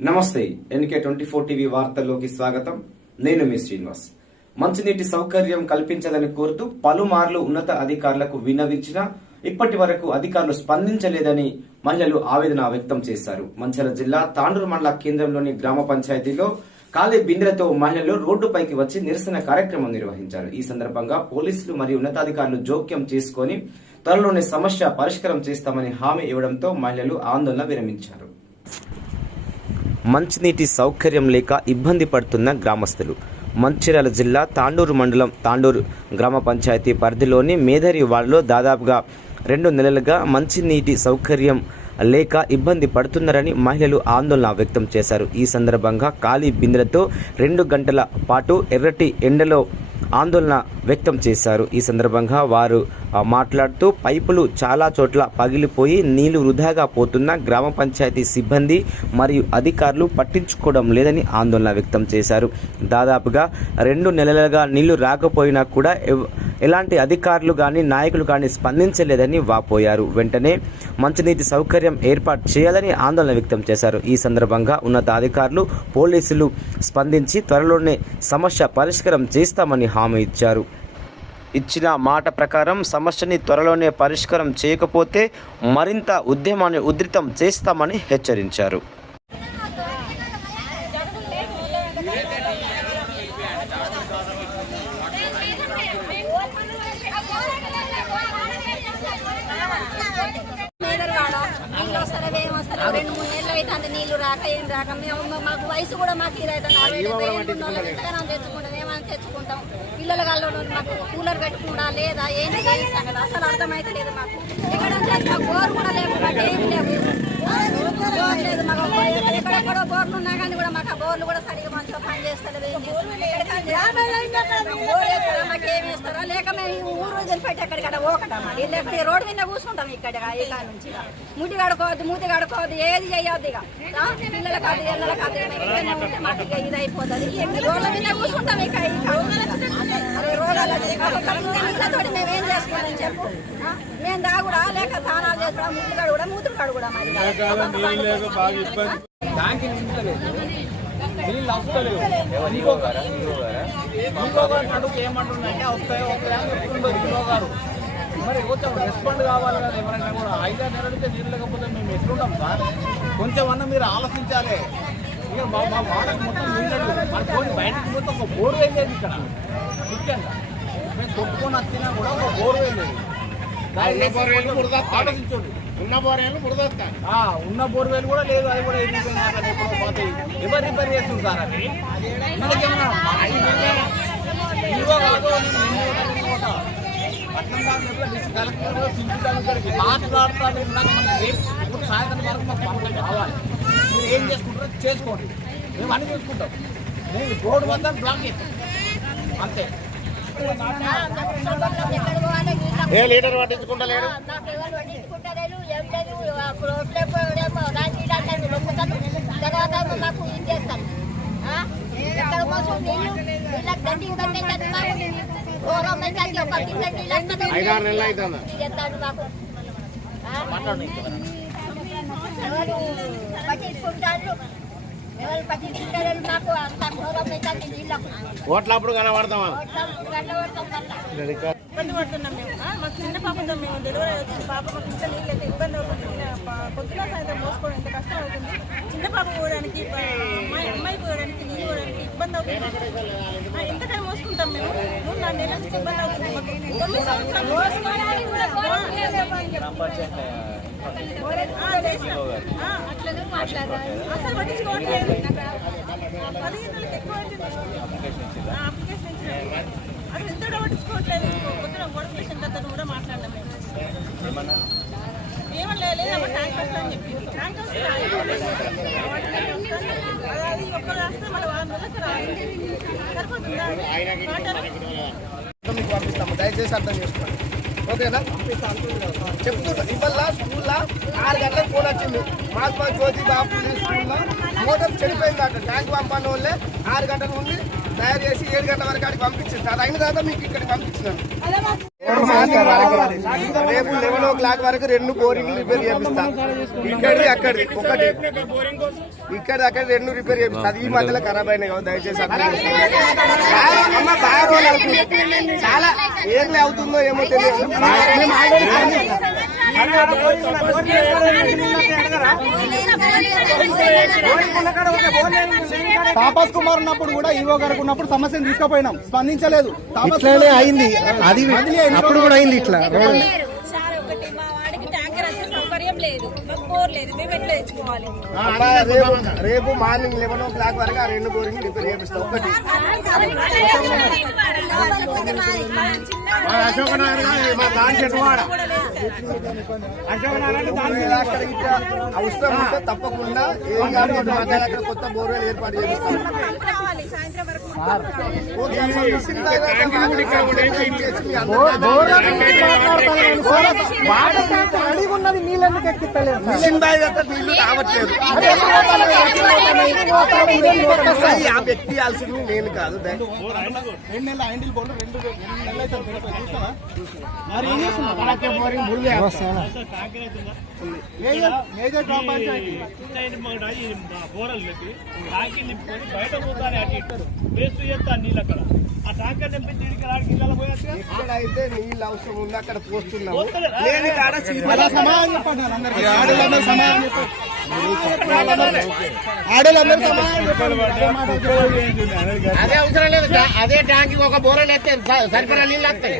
నమస్తే NK twenty four TV వార్తల్లోకి స్వాగతం. నేను మీ శ్రీనివాస్. మంచినీటి సౌకర్యం కల్పించాలని కోరుతూ పలుమార్లు ఉన్నత అధికారులకు విన్నవించినా ఇప్పటి వరకు అధికారులు స్పందించలేదని మహిళలు ఆవేదన వ్యక్తం చేశారు. మంచిర్యాల జిల్లా తాండూరు మండల కేంద్రంలోని గ్రామ పంచాయతీలో ఖాళీ బిందెలతో మహిళలు రోడ్డుపైకి వచ్చి నిరసన కార్యక్రమం నిర్వహించారు. ఈ సందర్భంగా పోలీసులు మరియు ఉన్నతాధికారులు జోక్యం చేసుకొని త్వరలోనే సమస్య పరిష్కారం చేస్తామని హామీ ఇవ్వడంతో మహిళలు ఆందోళన విరమించారు. మంచినీటి సౌకర్యం లేక ఇబ్బంది పడుతున్న గ్రామస్తులు. మంచిర్యాల జిల్లా తాండూరు మండలం తాండూరు గ్రామ పంచాయతీ పరిధిలోని మేధరి వాడలో దాదాపుగా రెండు నెలలుగా మంచినీటి సౌకర్యం లేక ఇబ్బంది పడుతున్నారని మహిళలు ఆందోళన వ్యక్తం చేశారు. ఈ సందర్భంగా ఖాళీ బిందెలతో రెండు గంటల పాటు ఎర్రటి ఎండలో ఆందోళన వ్యక్తం చేశారు. ఈ సందర్భంగా వారు మాట్లాడుతూ పైపులు చాలా చోట్ల పగిలిపోయి నీళ్ళు వృధాగా పోతున్న గ్రామ పంచాయతీ సిబ్బంది మరియు అధికారులు పట్టించుకోవడం లేదని ఆందోళన వ్యక్తం చేశారు. దాదాపుగా రెండు నెలలుగా నీళ్ళు రాకపోయినా కూడా ఎవ్- ఎలాంటి అధికారులు కానీ నాయకులు కానీ స్పందించలేదని వాపోయారు. వెంటనే మంచినీటి సౌకర్యం ఏర్పాటు చేయాలని ఆందోళన వ్యక్తం చేశారు. ఈ సందర్భంగా ఉన్నతాధికారులు పోలీసులు స్పందించి త్వరలోనే సమస్య పరిష్కారం చేస్తామని హామీ ఇచ్చారు. ఇచ్చిన మాట ప్రకారం సమస్యని త్వరలోనే పరిష్కారం చేయకపోతే మరింత ఉద్యమాన్ని ఉధృతం చేస్తామని హెచ్చరించారు మేదరవాడ నీళ్ళు వస్తారో ఏం వస్తారో రెండు మూడు నెలలు అయితే అంత నీళ్ళు రాక ఏం రాక మేము మాకు వయసు కూడా మాకు ఇదైతే అరవై డెబ్బై ఏళ్ళు ఎంతగానో తెచ్చుకుంటాం ఏమైనా తెచ్చుకుంటాం. పిల్లల గాల్లో మాకు కూలర్ పెట్టుకుంటా లేదా ఏంటి ఏం సంగతి అసలు అర్థమైతే లేదు మాకు. ఎక్కడ లేదు మాకు బోర్ కూడా లేవు. మాకు ఏమి లేవు బోర్ లేదు మాకు ఎక్కడెక్కడో బోర్లు ఉన్నా కానీ కూడా మాకు ఆ బోర్లు కూడా సరిగా మంచిగా పని చేస్తారు ఏం మాకు ఏమి ఇస్తారా లేక మేము ఊరు వదిలిపెట్టి ఎక్కడికక్కడ పోకటం లేకపోతే రోడ్డు మీద కూర్చుంటాం ఇక్కడ ఇక్కడ నుంచి ముడి కడుకోవద్దు మూతి కడుకోవద్దు ఏది చేయొద్దు ఇక. పిల్లల కాదు ఎన్నల కాదు ఉంటే మాకు ఇక ఇది అయిపోతుంది. రోడ్ల మీద కూర్చుంటాం ఇక ఇక. అరే మేము ఏం చేసుకోవాలని చెప్పు. మేము దాగుడా లేక తానాలు చేసుకోవడం ముళ్ళు కూడా మూతులు కూడా మరి? నిండలేదు నీళ్ళు వస్తలేవు ఏమంటుందంటే వస్తాయి గారు మరి కొంచెం రెస్పాండ్ కావాలి కదా ఎవరైనా కూడా. ఐదారు నెలల నుంచి నీళ్ళు లేకపోతే మేము ఎట్లుంటాం సార్? కొంచెం అన్న మీరు ఆలోచించాలి. ఇక మా మా వాడకు మొత్తం నీళ్ళు మన పోయి బయటకు పోతే ఒక బోర్ వెళ్ళేది ఇక్కడ. ముఖ్యంగా. మేము కొట్టుకొని వచ్చినా కూడా ఒక బోర్ వెళ్ళేది దయచేసి ఆలోచించండి. ఉన్న బోరేళ్ళు బురదొస్తా ఆ, ఉన్న బోర్వెల్ కూడా లేదు అది కూడా ఎవరు రిపేర్ చేస్తుంది సార్ అది? మనకేమన్నా మాట్లాడుతాను ఇప్పుడు సాయంత్రం వరకు మాకు పంపడం కావాలి. మీరు ఏం చేసుకుంటారో చేసుకోండి. మేము అన్ని చూసుకుంటాం. మేము రోడ్డు వద్ద బ్లాక్ చేస్తాం. అంతే. ఏ లీటర్ పట్టించుకుంటా లేడు నాకు ఎవరు వడ్డించుకుంటారు ఏం లేదు అప్పుడు వడ్లేకపోయాడేమో రాజీ రాజాన్ని నొక్కుతాను తర్వాత మాకు ఇది చేస్తాను? ఎక్కడ మోసం నీళ్ళు వీళ్ళకి దండికి దండే మాకు ఘోరం అయితే ఒక కింద నీళ్ళు వస్తుంది. అవుతుందా? ఎత్తాడు మాకు ఆ? మాట్లాడండి ఎవరు పట్టించుకుంటారు ఎవరు పట్టించుకుంటారు మాకు అంత ఘోరం అయితే నీళ్ళకు ఓట్లప్పుడు కనబడతామా ఇబ్బంది పడుతున్నాం మేము. మాకు చిన్న పాపతో మేము డెలివరీ అవుతుంది. పాప మాకు ఇంత నీళ్ళు అయితే ఇబ్బంది అవుతుంది. చిన్న పొద్దున సాయంత్రం మోసుకోవడం ఎంత కష్టం అవుతుంది. చిన్న పాప పోవడానికి అమ్మాయి అమ్మాయి పోవడానికి నీళ్ళు పోవడానికి ఇబ్బంది అవుతుంది. ఆ, ఎంతకని మోసుకుంటాం మేము. మూడు నాలుగు నెలల నుంచి ఇబ్బంది అవుతుంది. మాకు తొమ్మిది సంవత్సరాలు మోసుకోవడానికి అసలు పట్టించుకోవట్లేదు. పదిహేను నెలలకు ఎక్కువ అవుతుంది. ఆ, అప్లికేషన్ ఇచ్చినాం. అసలు ఎంత కూడా పట్టించుకోవట్లేదు పొద్దున గొడవ పేషెంట్ అతను కూడా మాట్లాడినాం మేము ఏమన్నా లేదమ్మా ట్యాంక్ వస్తుందని చెప్పి ట్యాంక్ వస్తే అది ఒక్కరు రాస్తే మళ్ళీ వారం రోజులకు రాదు సరిపోతుందా వాటర్ మీకు పంపిస్తాము దయచేసి అర్థం చేసుకోండి. ఓకేనా? చెప్తున్నా ఇవాళ స్కూల్లో ఆరు గంటలకు ఫోన్ వచ్చింది. మహాత్మా జ్యోతి బాపు స్కూల్లో మోటార్ చెడిపోయింది అక్కడ ట్యాంక్ పంపని వాళ్ళే ఆరు గంటల నుండి తయారు చేసి ఏడు గంటల వరకు అక్కడికి పంపించింది. అది అయిన తర్వాత మీకు ఇక్కడికి పంపించినాను. రేపు లెవెన్ ఓ క్లాక్ వరకు రెండు బోరింగ్ రిపేర్ చేపిస్తా ఇక్కడిది అక్కడిది ఒకటి ఇక్కడ అక్కడ రెండు రిపేర్ చేపిస్తా అది ఈ మధ్యలో ఖరాబ్ అయినాయి కదా దయచేసి అర్థం చేసుకోండి. బాగా- అమ్మ బాగా రోజులు అవుతుంది చాలా ఏం అవుతుందో ఏమో తెలియదు ఆల్రెడీ తాపస్ కుమార్ ఉన్నప్పుడు కూడా ఈవో గారికి ఉన్నప్పుడు సమస్యను తీసుకుపోయినాం స్పందించలేదు ఇట్లానే అయింది అది అప్పుడు కూడా అయింది ఇట్లా సార్ ఒకటి మా వాడికి ట్యాంకర్ వచ్చే సౌకర్యం లేదు మాకు బోర్ లేదు మేము ఎట్లా తెచ్చుకోవాలి అబ్బా, రేపు మార్నింగ్ లెవెన్ ఓ క్లాక్ వరకు ఆ రెండు బోరింగ్ రిపేర్ చేపిస్తా ఒకటి అశోక్ నగర్ మా దాని చెట్టు వాడ అశోక్ నగర్ అవసరం ఉంటే తప్పకుండా ఏం కాదు. అక్కడ కొత్త బోర్వెల్ ఏర్పాటు చేపిస్తాం రావాలి సాయంత్రం వరకు ఓకే, అసలు మిషన్ తర్వాత మాకు చేసి మీ అందరికీ ఉన్నది నీళ్ళెందుకు ఎక్కిస్తలేదు మిషన్ తర్వాత నీళ్ళు రావట్లేదు అది ఆ వ్యక్తి ఇవ్వాల్సింది నేను కాదు రెండు నెలల హ్యాండిల్ బోర్డు రెండు రెండు నెలలు అయితే చూస్తావా? మరి ఏం చేస్తున్నావు? మేజర్ మేజర్ గ్రామ పంచాయతీ బోరలు పెట్టి టాంకీ నింపుకొని బయట పోతానే అటు ఇటు. వేస్ట్ చేస్తాను నీళ్ళు అక్కడ. ఆ నింపించి ఎక్కడైతే నీళ్ళు అవసరం ఉందో అక్కడ పోస్తున్నాము సమాధానం చెప్పండి అందరికీ. సమాధానం చెప్పండి. అదే అవసరం లేదు. అదే ట్యాంక్ ఒక బోరలు ఎత్తే సరిపడా నీళ్ళు వస్తాయి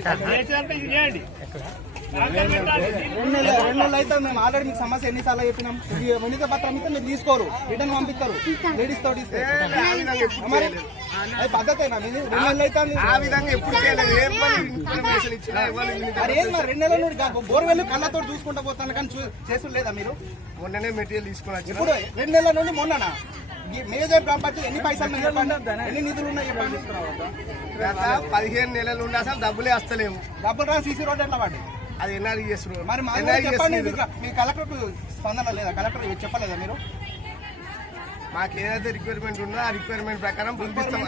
రెండు నెలలు రెండు నెలలు అయితే మేము ఆల్రెడీ మీకు సమస్య ఎన్నిసార్లు చెప్పినాం. ఇది వినీత పత్రం ఇస్తే మీరు తీసుకోరు. రిటర్న్ పంపిస్తారు. లేడీస్ తోటి ఇస్తే. మరి. అది పద్ధతేనా? మీది రెండు నెలలు అయితే ఆ విధంగా ఎప్పుడు చేయలేదు. ఇన్ఫర్మేషన్ ఇచ్చినా మరి ఏం మరి? రెండు నెలల నుండి బోర్వెల్ కళ్ళతో చూసుకుంటా పోతాను కానీ చూ- చేసుడు లేదా మీరు? మొన్ననే మెటీరియల్ తీసుకుని ఇప్పుడు రెండు నెలల నుండి మొన్ననా? మేజర్ ప్రాపర్టీ ఎన్ని పైసలు ఎన్ని నిధులు ఉన్నాయి చెప్పండి. గత పదిహేను నెలల నుండి అసలు డబ్బులే వస్తలేవు. డబ్బులు రా సీసీ రోడ్ ఎట్లా పడ్డాయి అది మరి కూడా చెప్పండి మీకు- మీ కలెక్టర్ స్పందన లేదా? కలెక్టర్ చెప్పలేదా మీరు? మాకు ఏదైతే రిక్వైర్మెంట్ ఉందో ఆ రిక్వైర్మెంట్ ప్రకారం పంపిస్తాం.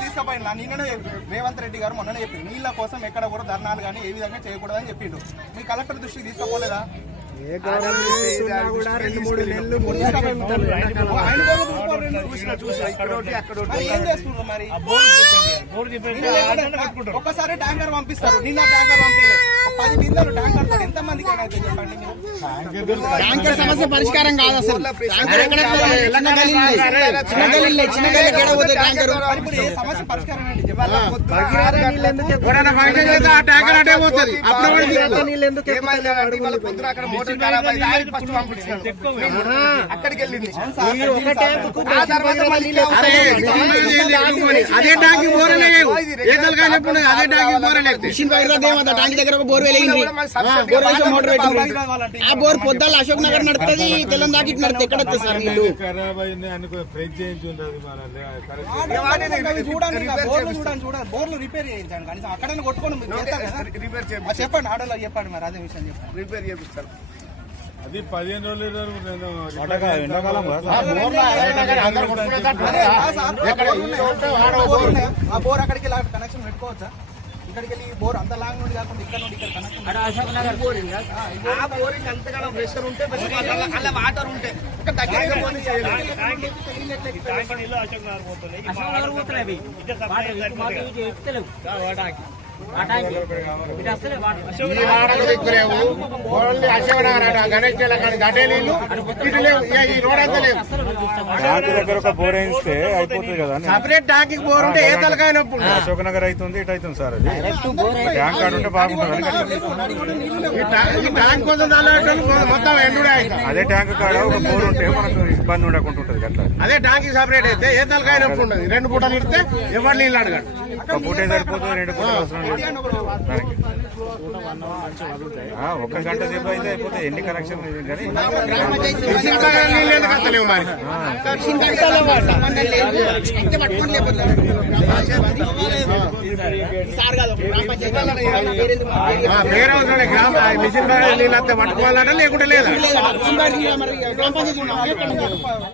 తీసుకుపోయినా నిన్ననే రేవంత్ రెడ్డి గారు మొన్ననే చెప్పిండు. నీళ్ళ కోసం ఎక్కడ కూడా ధర్నాలు కానీ ఏ విధంగా చేయకూడదని చెప్పిండు. మీ కలెక్టర్ దృష్టికి తీసుకోలేదా ఒక్కసారి ట్యాంకర్ పంపిస్తారు. నిన్న ట్యాంకర్ పంపించలేదు. పది బిందెలు ట్యాంకర్తో ఎంత మందికి అయితే చెప్పండి మీరు? ట్యాంకర్ సమస్య పరిష్కారం కాదు అసలు? చిన్న గలీలే, చిన్న గల్లీ ఎక్కడ పోతే ట్యాంకర్? ఇప్పుడు ఏ సమస్య పరిష్కారం ట్యాంకర్ అటే పోతుంది అప్పుడు పొద్దున అక్కడ మోటార్ ఖరాబ్ ఫస్ట్ అక్కడికి వెళ్ళింది. ఆ తర్వాత మళ్ళీ ఎక్కువ పని? అదే ట్యాంక్ బోరలే ఎప్పుడు అదే ట్యాంక్ మిషన్ ట్యాంక్ దగ్గర ఒక బోర్ వెలిగింది మోటార్ ఆ బోర్ పొద్దున్న అశోక్ నగర్ నడుతుంది తెల్లం దాటి నడుతుంది ఎక్కడ సార్ నీళ్ళు ఖరాబ్ అయింది అనుకో చేయించి బోర్లు రిపేర్ చేయించండి కనీసం అక్కడనే కొట్టుకోండి రిపేర్ ఆ చెప్పండి ఆడోలో చెప్పండి మరి అదే విషయం చెప్పండి. రిపేర్ చేపిస్తాను అది పదిహేను రోజులు నేను అదే ఆ బోర్ అక్కడికి కనెక్షన్ పెట్టుకోవచ్చా? ఇక్కడికి వెళ్ళి ఈ బోర్ అంత లాంగ్ నుండి కాకుండా ఇక్కడ నుండి ఇక్కడ కనెక్షన్ బోరింగ్ ఆ బోరింగ్ అంతగా ప్రెషర్ ఉంటే అలా వాటర్ ఉంటే అశోక్ నగర్ పోతున్నాయి. అశోక్ నగర్ పోతున్నాయి ట్యాంక్ దగ్గర ఒక బోర్ వేయిస్తే అయిపోతుంది కదా. సపరేట్ ట్యాంక్ బోర్ ఉంటే ఏ తలకాయ నొప్పి ఉండదు. అశోక్ నగర్ అవుతుంది ఇటు అవుతుంది సార్ అది. ట్యాంక్ ఆడ ఉంటే బాగుంటుంది అదే ట్యాంక్ కాడ ఒక బోర్ ఉంటే మనకు ఇబ్బంది ఉండకుండా ఉంటుంది అట్లా అదే ట్యాంక్ సపరేట్ అయితే ఏ తలకాయ నొప్పి ఉండదు. రెండు పూటలు ఇస్తే ఎవరు నీళ్ళు అడగండి ఒక పూటే సరిపోతుంది రెండు పూటలు అవసరం లేదు. గంట సేపు అయితే అయిపోతే ఎన్ని కనెక్షన్ కానీ. గ్రామ మిషన్ నీళ్ళు వస్తే పట్టుకోవాలన్నా లేకుంటే లేదా?